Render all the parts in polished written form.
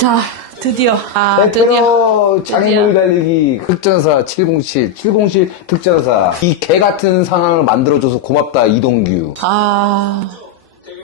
자, 드디어. 대표 장애물 달리기 특전사 707, 707 특전사. 이 개 같은 상황을 만들어줘서 고맙다, 이동규.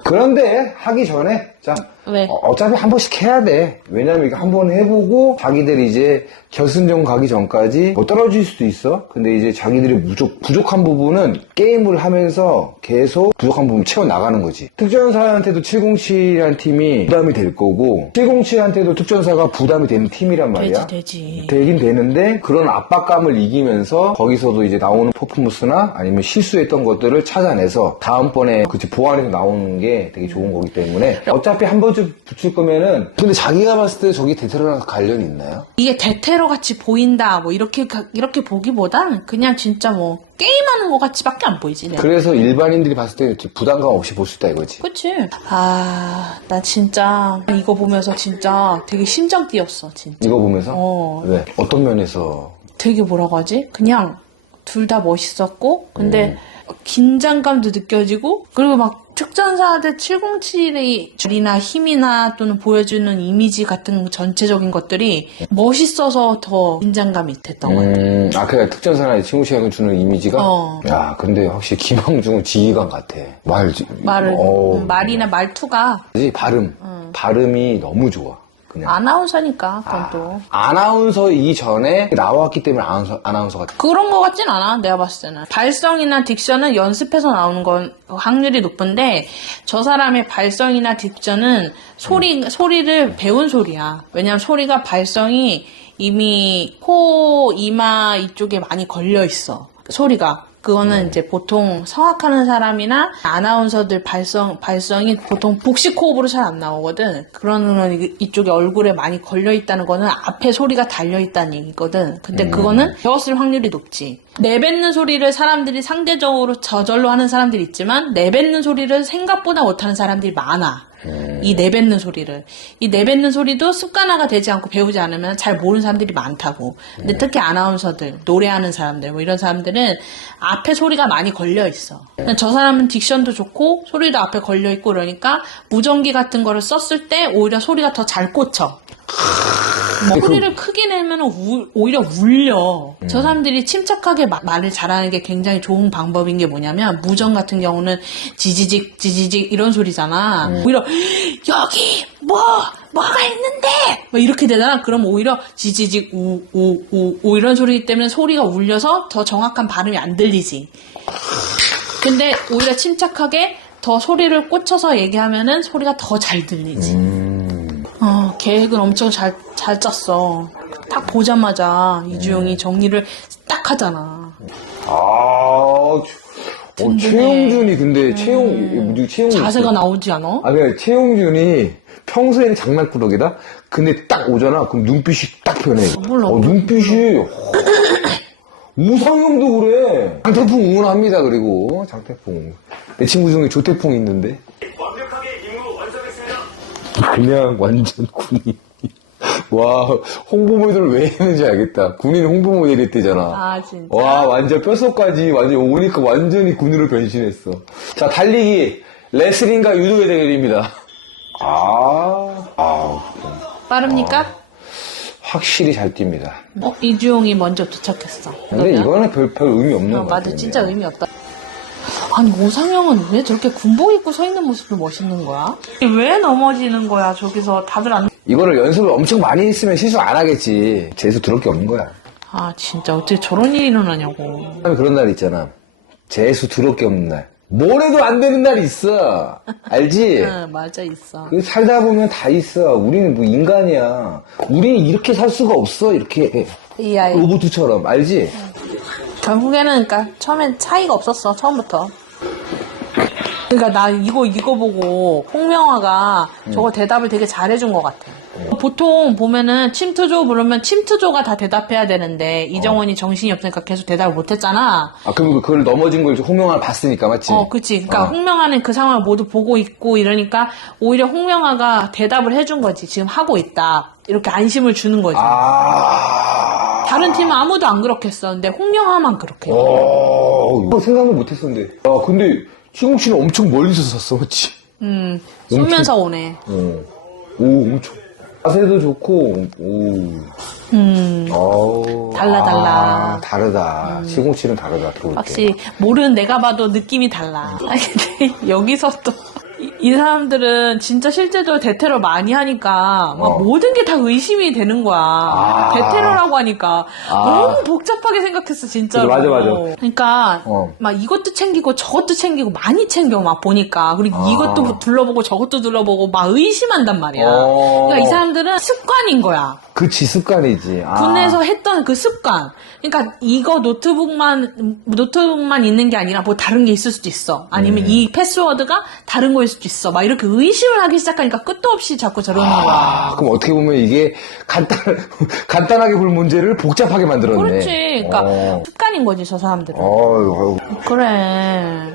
그런데 하기 전에 자 왜? 어차피 한 번씩 해야 돼. 왜냐면 이거 한 번 해보고 자기들이 이제 결승전 가기 전까지 뭐 떨어질 수도 있어. 근데 이제 자기들이 부족한 부분은 게임을 하면서 계속 부족한 부분 채워 나가는 거지. 특전사한테도 707이라는 팀이 부담이 될 거고 707한테도 특전사가 부담이 되는 팀이란 말이야. 되지. 되긴 되는데 그런 압박감을 이기면서 거기서도 이제 나오는 퍼포먼스나 아니면 실수했던 것들을 찾아내서 다음번에 그치 보완해서 나오는 게 되게 좋은 거기 때문에 어차피 한 번쯤 붙일 거면은 근데 자기가 봤을 때 저기 대테러랑 관련이 있나요? 이게 대테러 같이 보인다, 뭐, 이렇게 보기보단 그냥 진짜 뭐, 게임하는 것 같이밖에 안 보이지, 내가. 그래서 일반인들이 봤을 때 부담감 없이 볼 수 있다 이거지. 그치? 나 진짜, 이거 보면서 진짜 되게 심장 뛰었어, 진짜. 이거 보면서? 왜? 어떤 면에서? 되게 뭐라고 하지? 그냥, 둘 다 멋있었고, 근데, 긴장감도 느껴지고, 그리고 막, 특전사들 707이나 힘이나 또는 보여주는 이미지 같은 전체적인 것들이 멋있어서 더 긴장감이 됐던 것 같아. 그래 특전사나 친구시간을 주는 이미지가? 야, 근데 확실히 김항중은 지휘관 같아. 말이나 말투가. 발음이 너무 좋아. 그냥. 아나운서니까, 그건 또. 아나운서 이전에 나왔기 때문에 아나운서 같아. 그런 것 같진 않아, 내가 봤을 때는. 발성이나 딕션은 연습해서 나오는 건 확률이 높은데, 저 사람의 발성이나 딕션은 소리를 배운 소리야. 왜냐면 소리가 발성이 이미 코, 이마 이쪽에 많이 걸려 있어. 소리가. 그거는 이제 보통 성악하는 사람이나 아나운서들 발성이 보통 복식 호흡으로 잘 안 나오거든. 그러면 이쪽에 얼굴에 많이 걸려 있다는 거는 앞에 소리가 달려 있다는 얘기거든. 근데 그거는 배웠을 확률이 높지. 내뱉는 소리를 사람들이 상대적으로 저절로 하는 사람들이 있지만 내뱉는 소리를 생각보다 못하는 사람들이 많아. 이 내뱉는 소리를. 이 내뱉는 소리도 습관화가 되지 않고 배우지 않으면 잘 모르는 사람들이 많다고. 근데 특히 아나운서들, 노래하는 사람들, 뭐 이런 사람들은 앞에 소리가 많이 걸려 있어. 저 사람은 딕션도 좋고 소리도 앞에 걸려 있고 그러니까 무전기 같은 거를 썼을 때 오히려 소리가 더 잘 꽂혀. 소리를 크게 내면 오히려 울려. 저 사람들이 침착하게 말을 잘하는 게 굉장히 좋은 방법인 게 뭐냐면 무전 같은 경우는 지지직 이런 소리잖아. 오히려 여기 뭐가 있는데 뭐 이렇게 되잖아. 그럼 오히려 지지직 우 이런 소리이기 때문에 소리가 울려서 더 정확한 발음이 안 들리지. 근데 오히려 침착하게 더 소리를 꽂혀서 얘기하면은 소리가 더 잘 들리지. 계획은 엄청 잘 짰어. 딱 보자마자 이주영이 정리를 딱 하잖아. 최용준이 근데 최용 자세가 나오지 않아? 그래 최용준이 평소에는 장난꾸러기다. 근데 딱 오잖아. 그럼 눈빛이 딱 변해. 몰라. 눈빛이 우상형도 그래. 장태풍 응원합니다. 그리고 장태풍 내 친구 중에 조태풍 있는데. 그냥 완전 군인. 와, 홍보 모델을 왜 했는지 알겠다. 군인 홍보 모델 했대잖아. 진짜? 와, 완전 뼛속까지 완전 오니까 완전히 군인으로 변신했어. 자, 달리기, 레슬링과 유도의 대결입니다. 빠릅니까? 확실히 잘 뜁니다. 이주영이 먼저 도착했어. 근데 이거는 별 의미 없는 것 맞아, 같아요. 진짜 의미 없다. 아니, 오상영은 왜 저렇게 군복 입고 서 있는 모습이 멋있는 거야? 왜 넘어지는 거야, 저기서 다들 안. 이거를 연습을 엄청 많이 했으면 실수 안 하겠지. 재수 들을 게 없는 거야. 진짜 어떻게 저런 일이 일어나냐고. 그런 날 있잖아. 재수 들을 게 없는 날. 뭘 해도 안 되는 날이 있어. 알지? 맞아, 있어. 살다 보면 다 있어. 우리는 뭐 인간이야. 우리는 이렇게 살 수가 없어. 이렇게. 로봇처럼. 알지? 결국에는, 그러니까, 처음엔 차이가 없었어, 처음부터. 그러니까, 나 이거 보고, 홍명화가 저거 대답을 되게 잘해준 것 같아. 보통 보면은, 침투조 부르면 침투조가 다 대답해야 되는데, 이정원이 정신이 없으니까 계속 대답을 못했잖아. 그럼 그걸 넘어진 걸 홍명화를 봤으니까, 맞지? 그치. 그러니까, 홍명화는 그 상황을 모두 보고 있고, 이러니까, 오히려 홍명화가 대답을 해준 거지. 지금 하고 있다. 이렇게 안심을 주는 거지. 다른 팀은 아무도 안 그렇겠어. 근데 홍명화만 그렇게. 생각도 못했었는데. 근데 시궁씨는 엄청 멀리서 샀어, 그치? 쏘면서 오네. 엄청. 자세도 좋고, 달라. 다르다. 시공치는 다르다, 들어올 때. 확실히 모르는 내가 봐도 느낌이 달라. 아니, 근데 여기서 또 이 사람들은 진짜 실제로 대테러 많이 하니까 막 모든 게 다 의심이 되는 거야. 대테러라고 하니까 너무 복잡하게 생각했어 진짜로. 맞아. 그러니까 막 이것도 챙기고 저것도 챙기고 많이 챙겨 막 보니까 그리고 이것도 둘러보고 저것도 둘러보고 막 의심한단 말이야. 그러니까 이 사람들은 습관인 거야. 그치, 습관이지. 군에서 했던 그 습관. 그러니까 이거 노트북만 있는 게 아니라 뭐 다른 게 있을 수도 있어. 아니면 이 패스워드가 다른 거일 수도 있어. 막 이렇게 의심을 하기 시작하니까 끝도 없이 자꾸 저러는 거야. 그럼 어떻게 보면 이게 간단하게 볼 문제를 복잡하게 만들었네. 그렇지. 그러니까 습관인 거지, 저 사람들은. 어휴. 그래.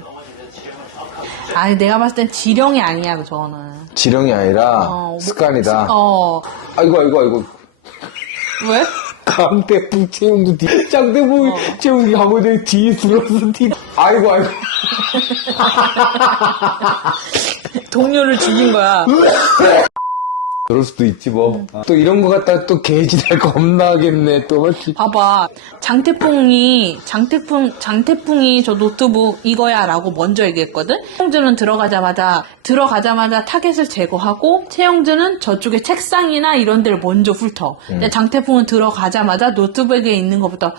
아니, 내가 봤을 땐 지령이 아니야, 저거는. 지령이 아니라 습관이다. 아이고. 왜? 강태풍 채용도 짱태풍 채용이 하고 내 뒤에 들어서 아이고. 동료를 죽인 거야. 그럴 수도 있지 뭐. 또 이런 거 갖다 또 개지랄 거 겁나겠네 또. 봐봐. 장태풍이 저 노트북 이거야라고 먼저 얘기했거든. 최영준은 들어가자마자 타겟을 제거하고 최영준은 저쪽에 책상이나 이런 데를 먼저 훑어. 근데 장태풍은 들어가자마자 노트북에 있는 것부터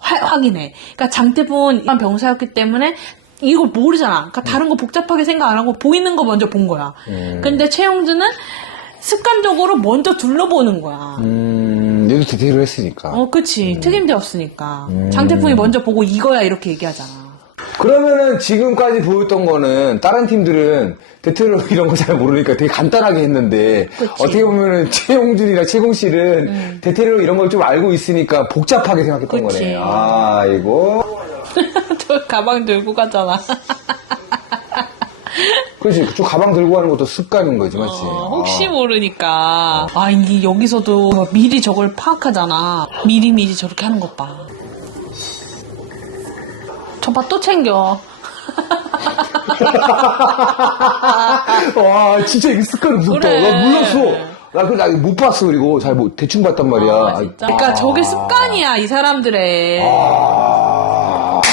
확인해. 그러니까 장태풍은 일반 병사였기 때문에 이걸 모르잖아. 그러니까 다른 거 복잡하게 생각 안 하고 보이는 거 먼저 본 거야. 근데 최영준은 습관적으로 먼저 둘러보는 거야. 얘도 디테일을 했으니까. 그치. 특임되었으니까. 장태풍이 먼저 보고 이거야 이렇게 얘기하잖아. 그러면은 지금까지 보였던 거는 다른 팀들은 대테러 이런 거 잘 모르니까 되게 간단하게 했는데 그치. 어떻게 보면은 최용준이나 최공실은 대테러 이런 걸 좀 알고 있으니까 복잡하게 생각했던 그치. 거네. 아이고. 저 가방 들고 가잖아. 그렇지. 저 가방 들고 가는 것도 습관인 거지, 맞지? 혹시 모르니까. 이게 여기서도 미리 저걸 파악하잖아. 미리 저렇게 하는 것 봐. 저봐 또 챙겨. 와, 진짜 이게 습관이 무섭다. 그래. 나 몰랐어. 나 못 봤어, 그리고. 대충 봤단 말이야. 진짜. 그러니까 저게 습관이야, 이 사람들의.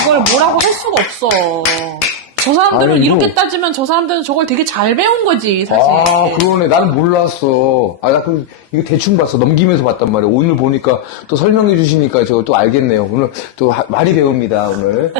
이걸 뭐라고 할 수가 없어. 저 사람들은 아니, 이렇게 따지면 저 사람들은 저걸 되게 잘 배운 거지, 사실. 그러네. 나는 몰랐어. 이거 대충 봤어. 넘기면서 봤단 말이야. 오늘 보니까 또 설명해 주시니까 저걸 또 알겠네요. 오늘 또 많이 배웁니다, 오늘.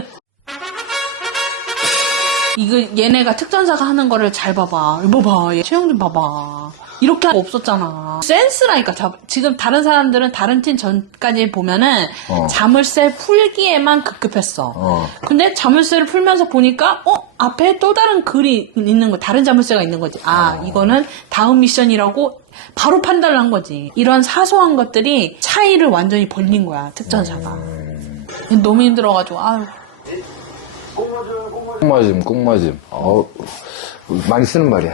얘네가 특전사가 하는 거를 잘 봐봐. 이거 봐봐. 얘 최영준 봐봐. 이렇게 할 거 없었잖아. 센스라니까. 지금 다른 사람들은 다른 팀 전까지 보면은 자물쇠 풀기에만 급급했어. 근데 자물쇠를 풀면서 보니까 앞에 또 다른 글이 있는 거, 다른 자물쇠가 있는 거지. 이거는 다음 미션이라고 바로 판단을 한 거지. 이런 사소한 것들이 차이를 완전히 벌린 거야, 특전사가. 너무 힘들어가지고 꽁맞음. 많이 쓰는 말이야.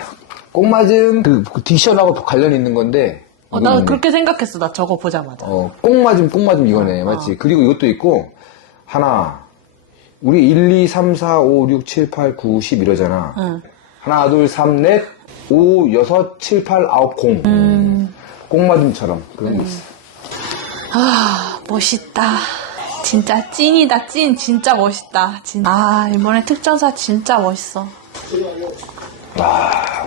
꽁맞음, 그 딕션하고 관련 있는 건데. 나 그렇게 생각했어. 나 저거 보자마자. 꽁맞음 이거네. 맞지? 그리고 이것도 있고, 우리 1, 2, 3, 4, 5, 6, 7, 8, 9, 10 이러잖아. 하나, 둘, 3, 넷, 5, 6, 7, 8, 9, 0. 꽁맞음처럼 그런 게 있어. 멋있다. 진짜 찐이다, 찐. 진짜 멋있다. 이번에 특전사 진짜 멋있어.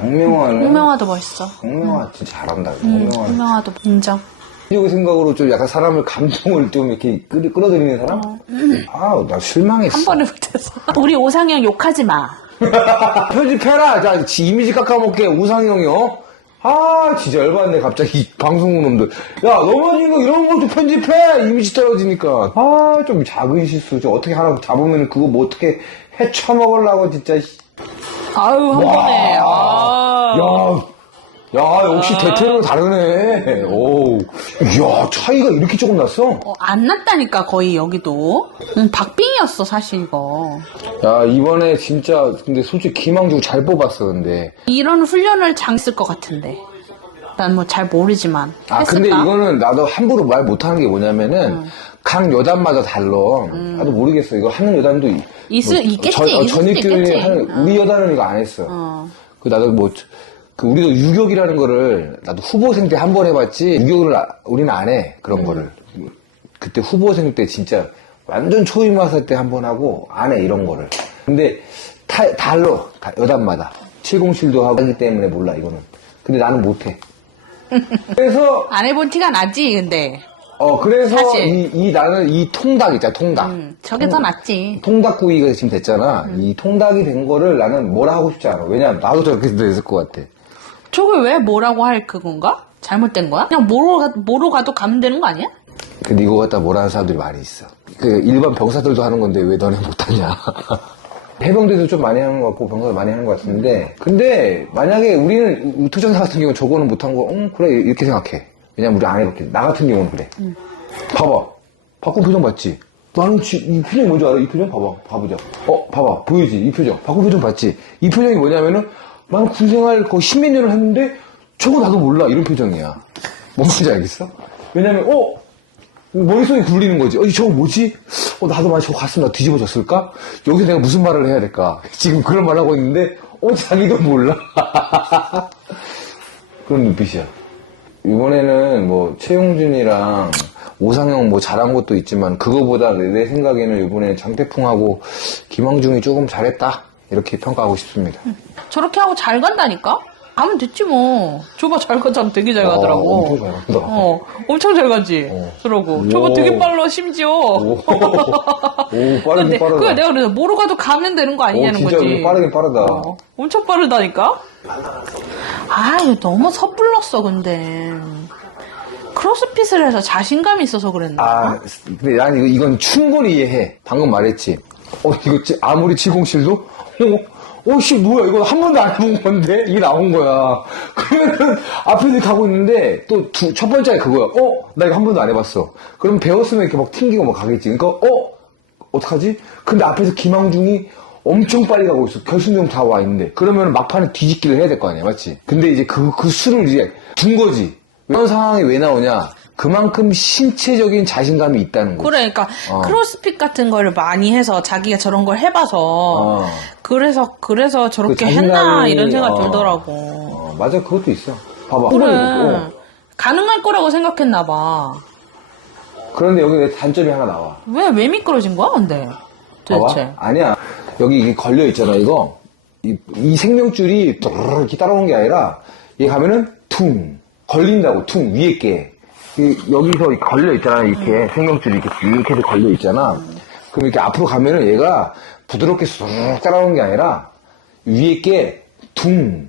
홍명화는. 홍명화도 멋있어. 홍명화 진짜 잘한다. 홍명화는. 홍명화도 인정. 적인 생각으로 좀 약간 사람을 감동을 좀 이렇게 끌어들이는 사람? 나 실망했어. 한 번에 못해서. 우리 오상영 욕하지 마. 편집해라. 자, 이미지 깎아먹게. 우상형이요. 진짜 열받네, 갑자기, 방송국 놈들. 야, 너만 이거 이런 것도 편집해! 이미지 떨어지니까. 좀 작은 실수. 좀 어떻게 하나 잡으면 그거 뭐 어떻게 헤쳐먹으려고, 진짜. 한 번에. 야, 역시 대테러는 다르네. 야, 차이가 이렇게 조금 났어? 안 났다니까, 거의 여기도. 박빙이었어, 사실 이거. 야, 이번에 진짜, 근데 솔직히 기망 주고 잘 뽑았어, 근데. 이런 훈련을 장했을 것 같은데. 난 뭐 잘 모르지만. 했을까? 근데 이거는 나도 함부로 말 못하는 게 뭐냐면은, 각 여단마다 달라. 나도 모르겠어. 이거 하는 여단도 있겠지. 있을 수도 전입들이 있겠지. 하는, 우리 여단은 이거 안 했어. 나도 그 우리도 유격이라는 거를 나도 후보생 때 한 번 해봤지 유격을 우리는 안 해. 그런 거를. 그때 후보생 때 진짜 완전 초임마사 때 한 번 하고 안 해. 이런 거를. 근데 달러. 여단마다. 707도 하기 때문에 몰라 이거는. 근데 나는 못해. 그래서 안 해본 티가 나지, 근데. 그래서 사실. 나는 이 통닭 있잖아, 통닭. 저게 더 낫지. 통닭구이가 지금 됐잖아. 이 통닭이 된 거를 나는 뭐라 하고 싶지 않아. 왜냐면 나도 저렇게 됐을 것 같아. 저게 왜 뭐라고 할 그건가? 잘못된 거야? 그냥 뭐로 가도 가면 되는 거 아니야? 근데 이거 갖다 뭐라 하는 사람들이 많이 있어. 그 일반 병사들도 하는 건데 왜 너네 못하냐. 해병대도 좀 많이 하는 것 같고 병사도 많이 하는 것 같은데 근데 만약에 우리는 우투전사 같은 경우는 저거는 못한 거 그래 이렇게 생각해. 왜냐면 우리 안 해봤기 나 같은 경우는 그래. 봐봐. 바꾼 표정 봤지? 나는 이 표정이 뭔지 알아? 이 표정 봐봐. 봐보자. 봐봐. 보이지? 이 표정. 바꾼 표정 봤지? 이 표정이 뭐냐면은 나는 군생활 거의 십몇 년을 했는데 저거 나도 몰라. 이런 표정이야. 뭔지 알겠어? 왜냐면 머릿속이 굴리는 거지. 저거 뭐지? 나도 만약 저거 갔으면 나 뒤집어졌을까? 여기서 내가 무슨 말을 해야 될까? 지금 그런 말 하고 있는데 자기도 몰라. 그런 눈빛이야. 이번에는 뭐 최용준이랑 오상영 뭐 잘한 것도 있지만 그거보다 내 생각에는 이번에 장태풍하고 김황중이 조금 잘했다 이렇게 평가하고 싶습니다. 저렇게 하고 잘 간다니까? 가면 됐지 뭐. 저거 잘 가자면 되게 잘 가더라고. 엄청 잘 간다. 엄청 잘 가지. 그러고. 저거 되게 빨라, 심지어. 빠르긴 빠르다. 그래, 내가 그래서 뭐로 가도 가면 되는 거 아니냐는 진짜 거지. 빠르긴 빠르다. 엄청 빠르다니까? 이거 너무 섭불렀어, 근데. 크로스핏을 해서 자신감이 있어서 그랬나? 근데 난 이건 충분히 이해해. 방금 말했지. 이거 아무리 707도? 씨, 뭐야, 이거 한 번도 안 해본 건데? 이게 나온 거야. 그러면은, 앞에 가고 있는데, 또, 첫 번째가 그거야. 나 이거 한 번도 안 해봤어. 그럼 배웠으면 이렇게 막 튕기고 막 가겠지. 그러니까, 어떡하지? 근데 앞에서 김황중이 엄청 빨리 가고 있어. 결승전 다 와 있는데. 그러면 막판에 뒤집기를 해야 될 거 아니야, 맞지? 근데 이제 그 수를 이제 둔 거지. 이런 상황이 왜 나오냐? 그만큼 신체적인 자신감이 있다는 거지. 그래, 그러니까 크로스핏 같은 거를 많이 해서 자기가 저런 걸 해봐서 그래서 저렇게 그 했나 이런 생각 들더라고. 맞아, 그것도 있어. 봐봐. 그래, 가능할 거라고 생각했나 봐. 그런데 여기 왜 단점이 하나 나와. 왜 미끄러진 거야, 근데 도대체? 봐봐. 아니야. 여기 이게 걸려 있잖아, 이거. 이 생명줄이 이렇게 따라오는 게 아니라 얘 가면은 퉁 걸린다고. 퉁 위에 게. 여기서 걸려 있잖아, 이렇게. 생명줄이 이렇게 걸려 있잖아. 그럼 이렇게 앞으로 가면은 얘가 부드럽게 쑥 따라오는 게 아니라 위에 게 퉁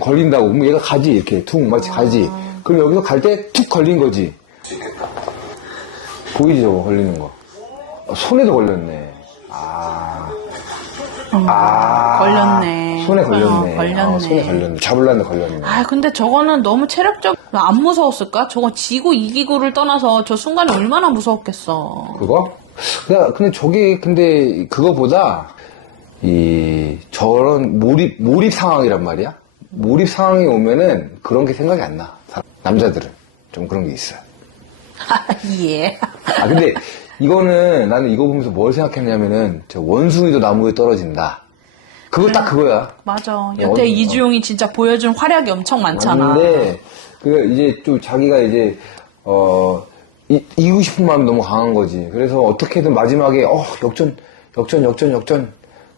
걸린다고. 그럼 얘가 가지, 이렇게. 마치 가지. 그럼 여기서 갈 때 툭 걸린 거지. 보이지, 저거 걸리는 거. 손에도 걸렸네. 걸렸네. 손에 걸렸네. 걸렸네. 손에 걸렸네. 잡으려는데 걸렸네. 근데 저거는 너무 체력적, 안 무서웠을까? 저거 지고 이기고를 떠나서 저 순간에 얼마나 무서웠겠어. 그거? 근데 그거보다, 저런 몰입 상황이란 말이야? 몰입 상황이 오면은 그런 게 생각이 안 나. 남자들은. 좀 그런 게 있어요. 예. 근데 이거는 나는 이거 보면서 뭘 생각했냐면은 저 원숭이도 나무에 떨어진다. 그거 딱 그거야. 맞아. 여태 이주용이 진짜 보여준 활약이 엄청 많잖아. 근데 이제 좀 자기가 이제 이기고 싶은 마음이 너무 강한 거지. 그래서 어떻게든 마지막에 역전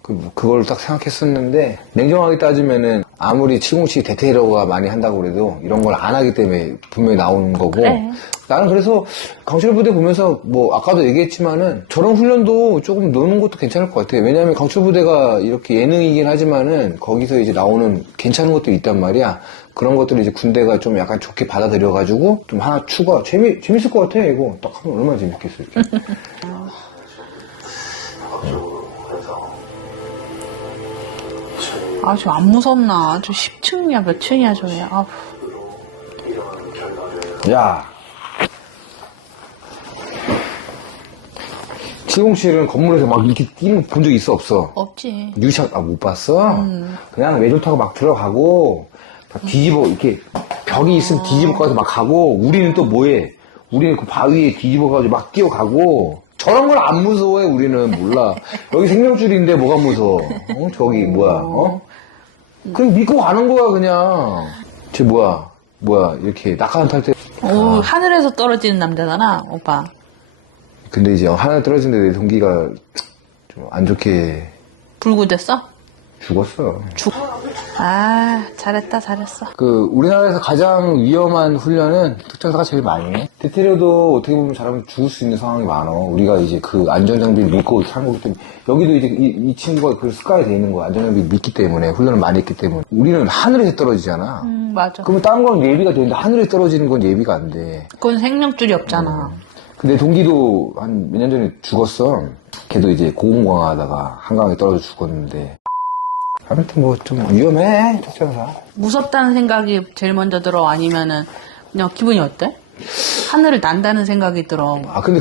그걸 딱 생각했었는데 냉정하게 따지면은 아무리 707 대테러가 많이 한다고 그래도 이런 걸 안 하기 때문에 분명히 나오는 거고. 그래. 나는 그래서 강철 부대 보면서 뭐 아까도 얘기했지만은 저런 훈련도 조금 노는 것도 괜찮을 것 같아. 왜냐하면 강철 부대가 이렇게 예능이긴 하지만은 거기서 이제 나오는 괜찮은 것들이 있단 말이야. 그런 것들을 이제 군대가 좀 약간 좋게 받아들여가지고 좀 하나 추가 재밌을 것 같아. 이거 딱 하면 얼마나 재밌겠어 이렇게. 저 안 무섭나? 저 10층이야, 몇 층이야, 저게. 야. 707은 건물에서 막 이렇게 뛰는 거 본 적 있어, 없어? 없지. 뉴샷, 못 봤어? 그냥 외줄 타고 막 들어가고, 막 뒤집어, 이렇게, 벽이 있으면 뒤집어가지고 막 가고, 우리는 또 뭐해? 우리는 그 바위에 뒤집어가지고 막 뛰어가고, 저런 걸 안 무서워해, 우리는. 몰라. 여기 생명줄인데 뭐가 무서워? 저기, 뭐야, 그냥 믿고 가는 거야, 그냥. 쟤 뭐야, 이렇게 낙하산 탈 때. 오, 하늘에서 떨어지는 남자잖아, 오빠. 근데 이제 하나 떨어지는데 내 동기가 좀 안 좋게 불구됐어? 죽었어. 아, 잘했어. 우리나라에서 가장 위험한 훈련은 특전사가 제일 많이 해. 대테러도 어떻게 보면 잘하면 죽을 수 있는 상황이 많아. 우리가 이제 그 안전장비를 믿고 사는 거기 때문에. 여기도 이제 이 친구가 그 습관이 돼 있는 거야. 안전장비를 믿기 때문에, 훈련을 많이 했기 때문에. 우리는 하늘에서 떨어지잖아. 맞아. 그러면 다른 건 예비가 되는데 하늘에 떨어지는 건 예비가 안 돼. 그건 생명줄이 없잖아. 근데 동기도 한 몇 년 전에 죽었어. 걔도 이제 고공강하다가 한강에 떨어져 죽었는데. 아무튼 뭐 좀 위험해, 특전사. 무섭다는 생각이 제일 먼저 들어? 아니면은 그냥 기분이 어때? 하늘을 난다는 생각이 들어. 근데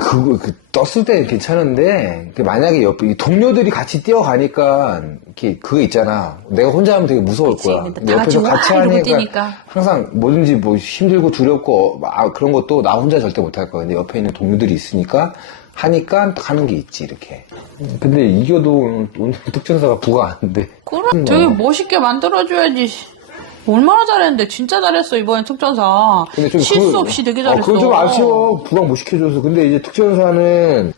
떴을 때 괜찮은데, 만약에 옆에 이 동료들이 같이 뛰어가니까, 이렇게 그거 있잖아. 내가 혼자 하면 되게 무서울 그치, 거야. 근데 근데 다 옆에서 같이 같이 와 이러고 하니까 뛰니까. 항상 뭐든지 뭐 힘들고 두렵고, 그런 것도 나 혼자 절대 못할 거야. 근데 옆에 있는 동료들이 있으니까, 하니까 하는 게 있지, 이렇게. 근데 이겨도 오늘 특전사가 부가 안 돼. 그래, 되게 멋있게 만들어줘야지. 얼마나 잘했는데, 진짜 잘했어, 이번엔 특전사. 근데 좀 실수 없이 되게 잘했어. 그거 좀 아쉬워. 부각 못 시켜줘서. 근데 이제 특전사는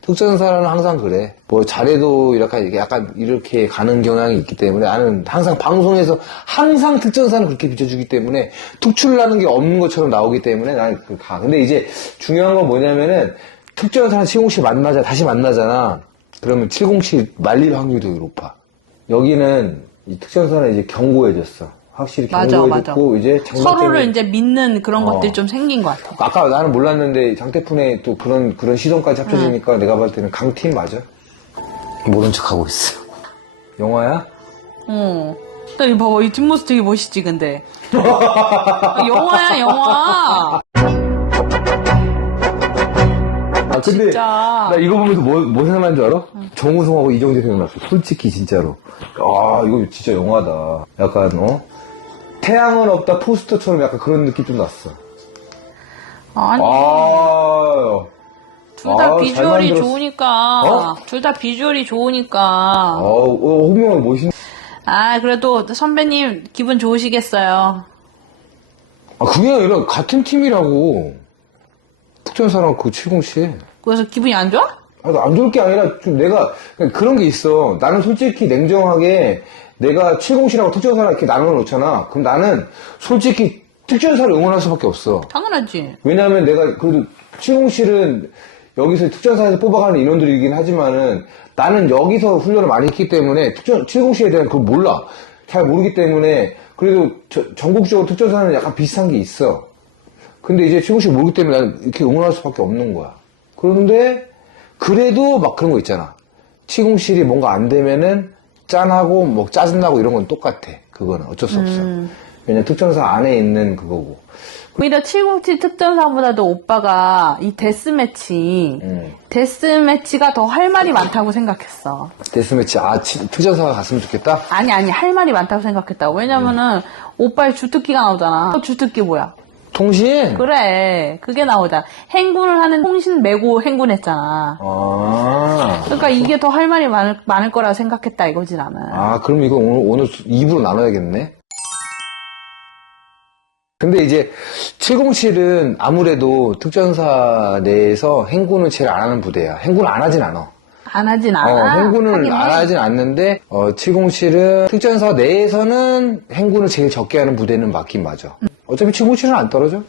항상 그래. 뭐 잘해도 약간 이렇게 가는 경향이 있기 때문에 나는 항상 방송에서 항상 특전사는 그렇게 비춰주기 때문에 특출나는 게 없는 것처럼 나오기 때문에 나는 가. 근데 이제 중요한 건 뭐냐면은 특전사는 707 다시 만나잖아. 그러면 707 말릴 확률이 더 높아. 여기는 이 특전사는 이제 견고해졌어. 확실히 견고해졌고 이제 서로를 이제 믿는 그런 것들이 좀 생긴 것 같아. 아까 나는 몰랐는데 장태푼에 또 그런 시선까지 합쳐지니까 내가 봤을 때는 강팀 맞아. 모른 척하고 있어. 영화야? 또 이거 봐봐, 이 뒷모습 되게 멋있지, 근데. 영화야, 영화. 근데 진짜. 나 이거 보면서 뭐 생각난 줄 알아? 정우성하고 이정재 생각났어. 솔직히 진짜로. 이거 진짜 영화다. 약간 태양은 없다 포스터처럼 약간 그런 느낌 좀 났어. 아니. 둘 다 잘 비주얼이 만들었어. 좋으니까. 둘 다 비주얼이 좋으니까. 홍명은 멋있네. 그래도 선배님 기분 좋으시겠어요. 그게 아니라 같은 팀이라고. 특전사랑 그 707. 그래서 기분이 안 좋아? 안 좋을 게 아니라 좀 내가 그런 게 있어. 나는 솔직히 냉정하게 내가 707하고 특전사를 이렇게 나눠 놓잖아. 그럼 나는 솔직히 특전사를 응원할 수밖에 없어. 당연하지. 왜냐하면 내가 그래도 707은 여기서 특전사에서 뽑아가는 인원들이긴 하지만은 나는 여기서 훈련을 많이 했기 때문에 707에 대한 그걸 몰라. 잘 모르기 때문에 그래도 전국적으로 특전사는 약간 비슷한 게 있어. 근데 이제 707 모르기 때문에 나는 이렇게 응원할 수밖에 없는 거야. 그런데 그래도 막 그런 거 있잖아. 707이 뭔가 안 되면은 짠하고 뭐 짜증나고 이런 건 똑같아. 그거는 어쩔 수 없어. 왜냐면 특전사 안에 있는 그거고. 오히려 707 특전사보다도 오빠가 이 데스매치가 더 할 말이 많다고 생각했어. 데스매치, 특전사가 갔으면 좋겠다? 아니, 할 말이 많다고 생각했다고. 왜냐면은 오빠의 주특기가 나오잖아. 주특기 뭐야? 통신? 그래, 그게 나오자. 행군을 하는 통신 메고 행군했잖아. 그러니까 이게 더 할 말이 많을 거라 생각했다 이거지 나는. 그럼 이거 오늘 2부로 나눠야겠네? 근데 이제 707은 아무래도 특전사 내에서 행군을 제일 안 하는 부대야. 행군 안 하진 않아. 안 하진 않아. 행군을 안 하진 않는데 707은 특전사 내에서는 행군을 제일 적게 하는 부대는 맞긴 맞아. 어차피 707은 안 떨어져.